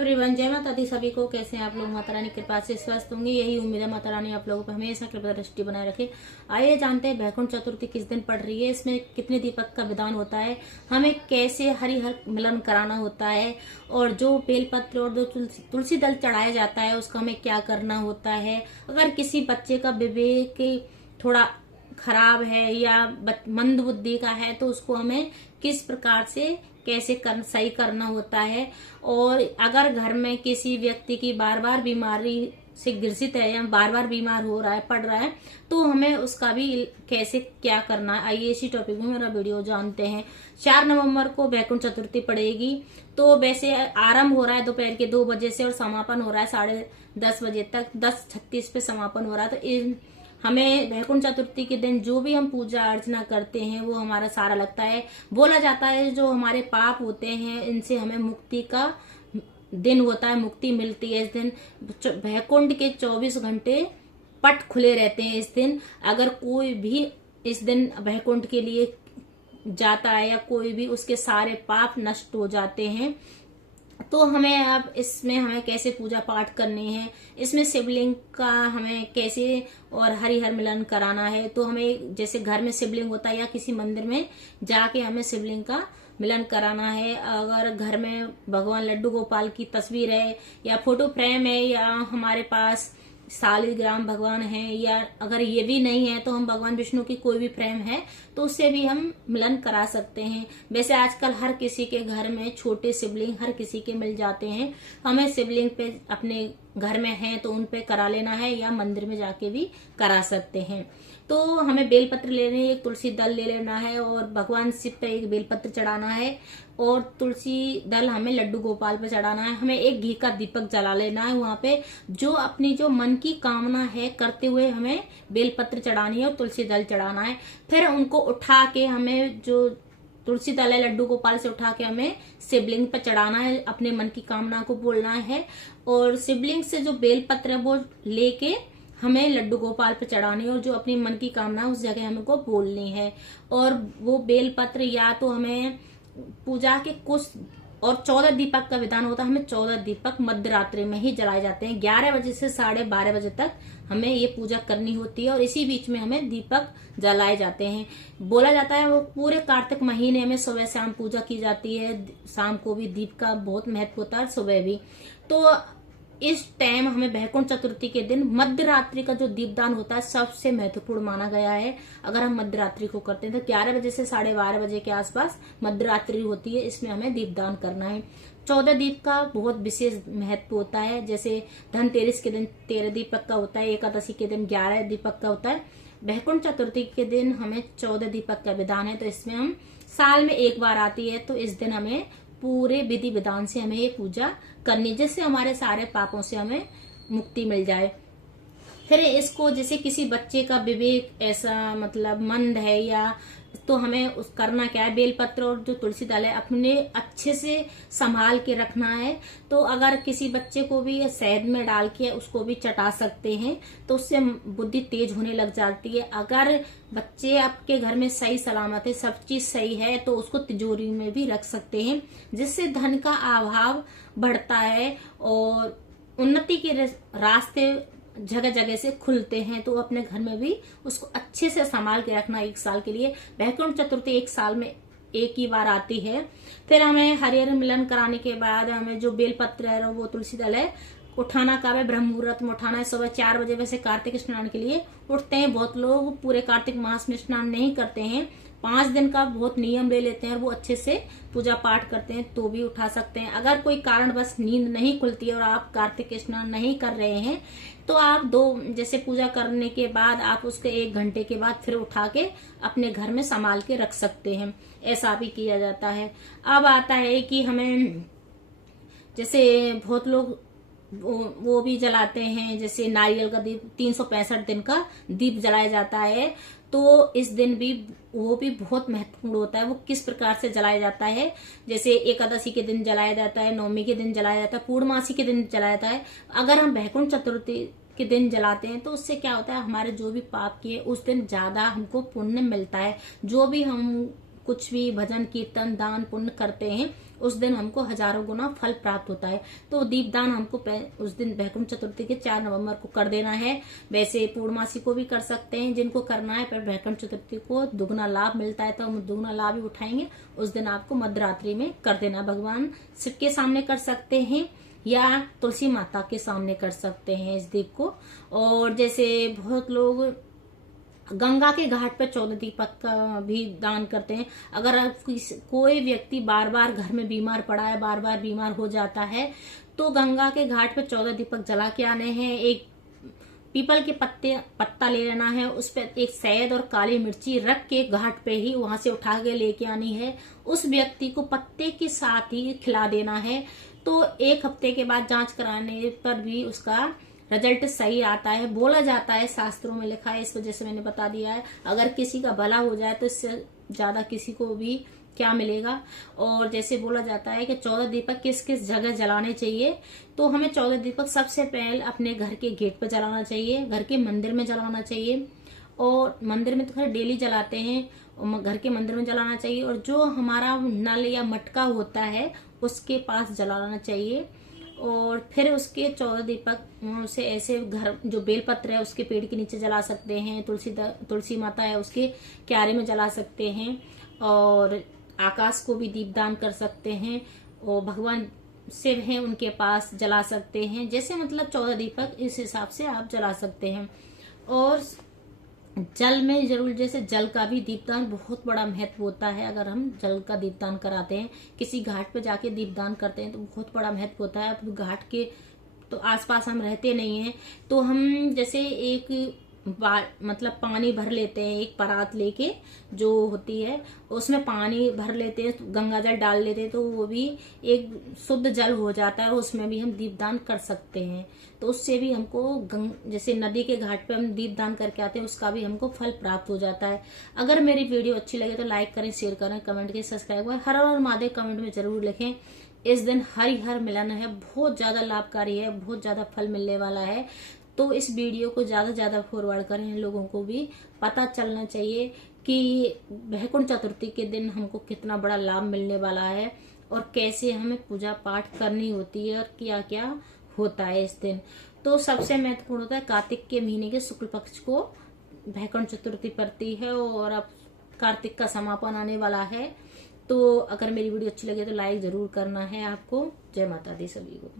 Everyone, जय माता दी सभी को। कैसे हैं आप लोग? माता रानी की कृपा से स्वस्थ होंगे, यही उम्मीद है। माता रानी आप लोगों पर हमेशा कृपा दृष्टि बनाए रखे। आइए जानते हैं वैकुंठ चतुर्थी किस दिन पड़ रही है, इसमें कितने दीपक का विधान होता है, हमें कैसे हरिहर मिलन कराना होता है, और जो बेलपत्र और जो तुलसी दल चढ़ाया जाता है उसका हमें क्या करना होता है। अगर किसी बच्चे का विवेक थोड़ा खराब है या मंद बुद्धि का है तो उसको हमें किस प्रकार से कैसे सही करना होता है। और अगर घर में किसी व्यक्ति की बार बार बीमारी से ग्रसित है या बार बार बीमार हो रहा है, पड़ रहा है, तो हमें उसका भी कैसे क्या करना है। आइए इसी टॉपिक में मेरा वीडियो जानते हैं। 4 नवंबर को वैकुंठ चतुर्थी पड़ेगी। तो वैसे आरंभ हो रहा है दोपहर के 2 बजे से और समापन हो रहा है 10:30 बजे तक। 10:36 पे समापन हो रहा है। तो हमें वैकुंठ चतुर्थी के दिन जो भी हम पूजा अर्चना करते हैं वो हमारा सारा लगता है। बोला जाता है जो हमारे पाप होते हैं इनसे हमें मुक्ति का दिन होता है, मुक्ति मिलती है इस दिन। वैकुंठ के 24 घंटे पट खुले रहते हैं इस दिन। अगर कोई भी इस दिन वैकुंठ के लिए जाता है या कोई भी, उसके सारे पाप नष्ट हो जाते हैं। तो हमें अब इसमें हमें कैसे पूजा पाठ करनी है, इसमें शिवलिंग का हमें कैसे और हरिहर मिलन कराना है। तो हमें जैसे घर में शिवलिंग होता है या किसी मंदिर में जाके हमें शिवलिंग का मिलन कराना है। अगर घर में भगवान लड्डू गोपाल की तस्वीर है या फोटो फ्रेम है या हमारे पास शालिग्राम भगवान है, या अगर ये भी नहीं है तो हम भगवान विष्णु की कोई भी फ्रेम है तो उससे भी हम मिलन करा सकते हैं। वैसे आजकल हर किसी के घर में छोटे शिवलिंग हर किसी के मिल जाते हैं। हमें शिवलिंग पे अपने घर में है तो उन पे करा लेना है या मंदिर में जाके भी करा सकते हैं। तो हमें बेलपत्र लेने, एक तुलसी दल ले लेना है और भगवान शिव पे एक बेलपत्र चढ़ाना है और तुलसी दल हमें लड्डू गोपाल पे चढ़ाना है। हमें एक घी का दीपक जला लेना है। वहां पे जो अपनी जो मन की कामना है करते हुए हमें बेलपत्र चढ़ानी है और तुलसी दल चढ़ाना है। फिर उनको उठा के हमें जो तुलसी दल है लड्डू गोपाल से उठा के हमें शिवलिंग पर चढ़ाना है, अपने मन की कामना को बोलना है। और शिवलिंग से जो बेलपत्र है वो लेके हमें लड्डू गोपाल पे चढ़ानी है और जो अपनी मन की कामना उस जगह हमको बोलनी है। और वो बेलपत्र या तो हमें पूजा के कुछ और 14 दीपक का विधान होता है। हमें 14 दीपक मध्य रात्रि में ही जलाए जाते हैं। 11 बजे से 12:30 बजे तक हमें ये पूजा करनी होती है और इसी बीच में हमें दीपक जलाए जाते हैं। बोला जाता है वो पूरे कार्तिक महीने में सुबह शाम पूजा की जाती है। शाम को भी दीप का बहुत महत्व होता है, सुबह भी। तो इस टाइम हमें वैकुंठ चतुर्थी के दिन मध्य रात्रि का जो दीपदान होता है सबसे महत्वपूर्ण माना गया है। अगर हम मध्य रात्रि को करते हैं तो 11 बजे से 12:30 बजे के आसपास मध्य रात्रि होती है, इसमें हमें दीपदान करना है। 14 दीप का बहुत विशेष महत्व होता है। जैसे धनतेरस के दिन 13 दीपक का होता है, एकादशी के दिन 11 दीपक का होता है। वैकुंठ चतुर्थी के दिन हमें 14 दीपक का विधान है। तो इसमें हम साल में एक बार आती है, तो इस दिन हमें पूरे विधि विधान से हमें ये पूजा करनी, जिससे हमारे सारे पापों से हमें मुक्ति मिल जाए। फिर इसको जैसे किसी बच्चे का विवेक ऐसा मतलब मंद है या तो हमें उस करना क्या है, बेलपत्र और जो तुलसी दल है अपने अच्छे से संभाल के रखना है। तो अगर किसी बच्चे को भी शहद में डाल के उसको भी चटा सकते हैं तो उससे बुद्धि तेज होने लग जाती है। अगर बच्चे आपके घर में सही सलामत है, सब चीज सही है, तो उसको तिजोरी में भी रख सकते हैं, जिससे धन का अभाव बढ़ता है और उन्नति के रास्ते जगह जगह से खुलते हैं। तो अपने घर में भी उसको अच्छे से संभाल के रखना 1 साल के लिए। वैकुंठ चतुर्थी 1 साल में एक ही बार आती है। फिर हमें हरिहर मिलन कराने के बाद हमें जो बेलपत्र है वो तुलसी दल है उठाना कब है, ब्रह्म मुहूर्त में उठाना है। सुबह 4 बजे वैसे कार्तिक स्नान के लिए उठते हैं। बहुत लोग पूरे कार्तिक मास में स्नान नहीं करते हैं, 5 दिन का बहुत नियम ले लेते हैं और वो अच्छे से पूजा पाठ करते हैं तो भी उठा सकते हैं। अगर कोई कारण बस नींद नहीं खुलती है और आप कार्तिक स्नान नहीं कर रहे हैं तो आप जैसे पूजा करने के बाद आप उसके 1 घंटे के बाद फिर उठा के अपने घर में संभाल के रख सकते हैं। ऐसा भी किया जाता है। अब आता है कि हमें जैसे बहुत लोग वो भी जलाते हैं, जैसे नारियल का दीप 365 दिन का दीप जलाया जाता है। तो इस दिन भी वो भी बहुत महत्वपूर्ण होता है। वो किस प्रकार से जलाया जाता है, जैसे एकादशी के दिन जलाया जाता है, नवमी के दिन जलाया जाता है, पूर्णमासी के दिन जलाया जाता है। अगर हम वैकुंठ चतुर्थी के दिन जलाते हैं तो उससे क्या होता है, हमारे जो भी पाप किए उस दिन ज्यादा हमको पुण्य मिलता है। जो भी हम कुछ भी भजन कीर्तन दान पुण्य करते हैं उस दिन हमको हजारों गुना फल प्राप्त होता है। तो दीपदान हमको उस दिन वैकुंठ चतुर्थी के 4 नवंबर को कर देना है। वैसे पूर्णमासी को भी कर सकते हैं जिनको करना है, पर वैकुंठ चतुर्थी को दुगना लाभ मिलता है तो हम दुगना लाभ ही उठाएंगे। उस दिन आपको मध्यरात्रि में कर देना। भगवान शिव के सामने कर सकते हैं या तुलसी माता के सामने कर सकते हैं इस दीप को। और जैसे बहुत लोग गंगा के घाट पर 14 दीपक का भी दान करते हैं। अगर कोई व्यक्ति बार बार घर में बीमार पड़ा है, बार बार बीमार हो जाता है, तो गंगा के घाट पर 14 दीपक जला के आने हैं। एक पीपल के पत्ता ले लेना है, उस पर एक शहद और काली मिर्ची रख के घाट पे ही वहां से उठा के लेके आनी है। उस व्यक्ति को पत्ते के साथ ही खिला देना है। तो 1 हफ्ते के बाद जांच कराने पर भी उसका रिजल्ट सही आता है। बोला जाता है, शास्त्रों में लिखा है, इस वजह से मैंने बता दिया है। अगर किसी का भला हो जाए तो इससे ज्यादा किसी को भी क्या मिलेगा। और जैसे बोला जाता है कि 14 दीपक किस किस जगह जलाने चाहिए, तो हमें 14 दीपक सबसे पहले अपने घर के गेट पर जलाना चाहिए, घर के मंदिर में जलाना चाहिए। और मंदिर में तो खैर डेली जलाते हैं, घर के मंदिर में जलाना चाहिए। और जो हमारा नल या मटका होता है उसके पास जलाना चाहिए। और फिर उसके 14 दीपक से ऐसे घर जो बेलपत्र है उसके पेड़ के नीचे जला सकते हैं, तुलसी माता है उसके क्यारे में जला सकते हैं, और आकाश को भी दीपदान कर सकते हैं, और भगवान शिव हैं उनके पास जला सकते हैं। जैसे मतलब 14 दीपक इस हिसाब से आप जला सकते हैं। और जल में जरूर, जैसे जल का भी दीपदान बहुत बड़ा महत्व होता है। अगर हम जल का दीपदान कराते हैं, किसी घाट पे जाके दीपदान करते हैं तो बहुत बड़ा महत्व होता है। अब घाट के तो आसपास हम रहते नहीं हैं, तो हम जैसे एक मतलब पानी भर लेते हैं, एक परात लेके जो होती है उसमें पानी भर लेते हैं, गंगा जल डाल लेते हैं, तो वो भी एक शुद्ध जल हो जाता है और उसमें भी हम दीपदान कर सकते हैं। तो उससे भी हमको जैसे नदी के घाट पे हम दीपदान करके आते हैं उसका भी हमको फल प्राप्त हो जाता है। अगर मेरी वीडियो अच्छी लगे तो लाइक करें, शेयर करें, कमेंट करें, सब्सक्राइब करें। हर हर महादेव कमेंट में जरूर लिखें। इस दिन हरिहर मिलन है, बहुत ज्यादा लाभकारी है, बहुत ज्यादा फल मिलने वाला है। तो इस वीडियो को ज्यादा से ज्यादा फॉरवर्ड करें, लोगों को भी पता चलना चाहिए कि वैकुंठ चतुर्थी के दिन हमको कितना बड़ा लाभ मिलने वाला है और कैसे हमें पूजा पाठ करनी होती है और क्या क्या होता है इस दिन। तो सबसे महत्वपूर्ण होता है कार्तिक के महीने के शुक्ल पक्ष को वैकुंठ चतुर्थी पड़ती है और अब कार्तिक का समापन आने वाला है। तो अगर मेरी वीडियो अच्छी लगे तो लाइक जरूर करना है आपको। जय माता दी सभी को।